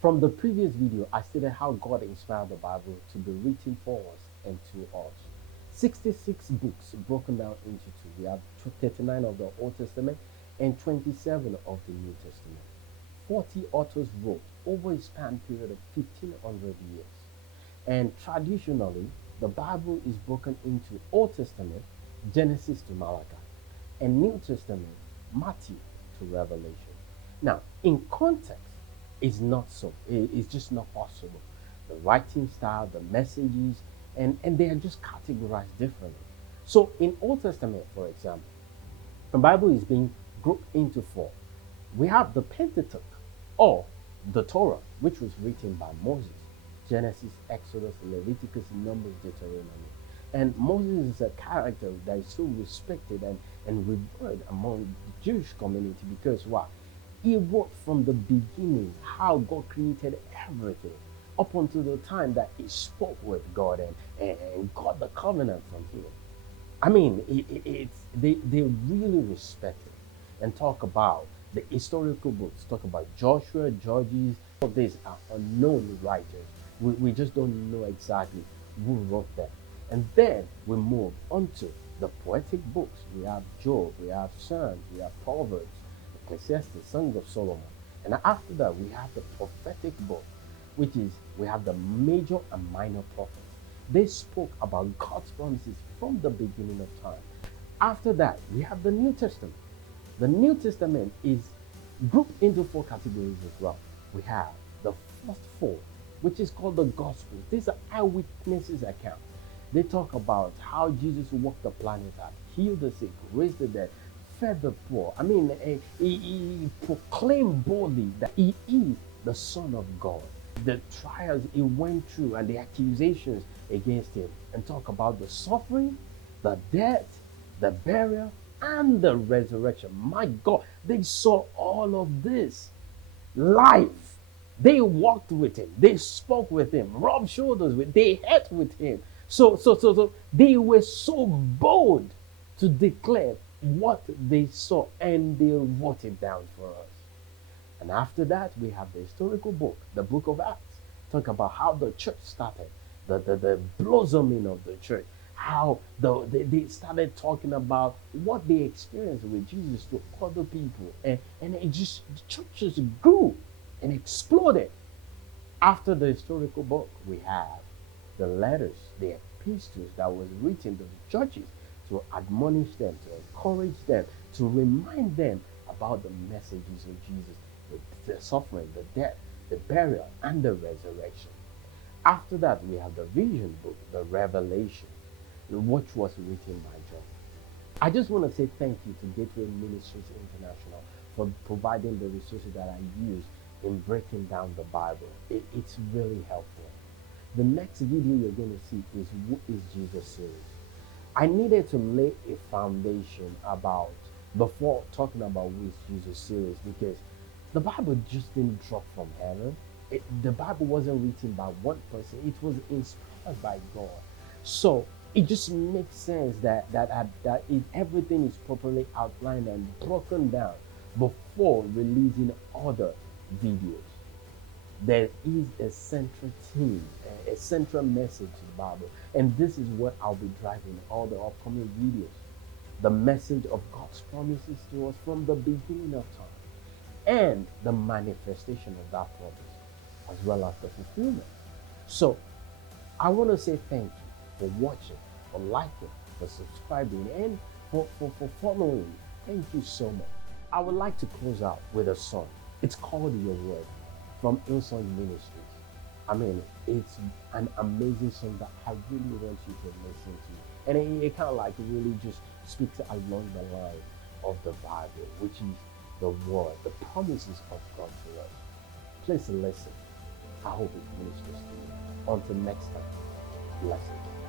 From the previous video, I stated how God inspired the Bible to be written for us and to us. 66 books broken down into two. We have 39 of the Old Testament and 27 of the New Testament. 40 authors wrote over a span period of 1500 years. And traditionally, the Bible is broken into Old Testament, Genesis to Malachi, and New Testament, Matthew to Revelation. Now, in context, it's not so. It's just not possible. The writing style, the messages, and they are just categorized differently. So in Old Testament, for example, the Bible is being grouped into four. We have the Pentateuch, or the Torah, which was written by Moses. Genesis, Exodus, Leviticus, Numbers, Deuteronomy. And Moses is a character that is so respected and revered among the Jewish community because why? He wrote from the beginning how God created everything up until the time that he spoke with God and got the covenant from him. I mean, they really respect it and talk about the historical books, talk about Joshua, Judges. All of these are unknown writers. We just don't know exactly who wrote them. And then we move on to the poetic books. We have Job, we have Psalms, we have Proverbs, Ecclesiastes, Song of Solomon. And after that, we have the prophetic book, which is we have the major and minor prophets. They spoke about God's promises from the beginning of time. After that, we have the New Testament. The New Testament is grouped into four categories as well. We have the first four, which is called the Gospels. These are eyewitnesses accounts. They talk about how Jesus walked the planet Earth, healed the sick, raised the dead, fed the poor. I mean, he proclaimed boldly that he is the Son of God. The trials he went through and the accusations against him, and talk about the suffering, the death, the burial, and the resurrection. My God, they saw all of this live. They walked with him, they spoke with him, rubbed shoulders with, they ate with him. So they were so bold to declare what they saw, and they wrote it down for us. And after that, we have the historical book, the book of Acts. Talk about how the church started, the blossoming of the church, how they started talking about what they experienced with Jesus to other people. And it just, the churches grew and exploded. After the historical book, we have the letters, the epistles that was written to the churches to admonish them, to encourage them, to remind them about the messages of Jesus, the suffering, the death, the burial, and the resurrection. After that, we have the vision book, the Revelation, which was written by John. I just want to say thank you to Gateway Ministries International for providing the resources that I use in breaking down the Bible. It's really helpful. The next video you're going to see is Who is Jesus series. I needed to lay a foundation about before talking about Who is Jesus series because the Bible just didn't drop from heaven. The Bible wasn't written by one person. It was inspired by God. So it just makes sense that everything is properly outlined and broken down before releasing other videos. There is a central theme, a central message to the Bible, and this is what I'll be driving all the upcoming videos. The message of God's promises to us from the beginning of time, and the manifestation of that promise, as well as the fulfillment. So I want to say thank you for watching, for liking, for subscribing, and for following me. Thank you so much. I would like to close out with a song. It's called Your Word from Hillsong Ministries. I mean, it's an amazing song that I really want you to listen to. And it kind of like really just speaks along the line of the Bible, which is the word, the promises of God to us. Please listen. I hope it ministers to you. Until next time, blessings.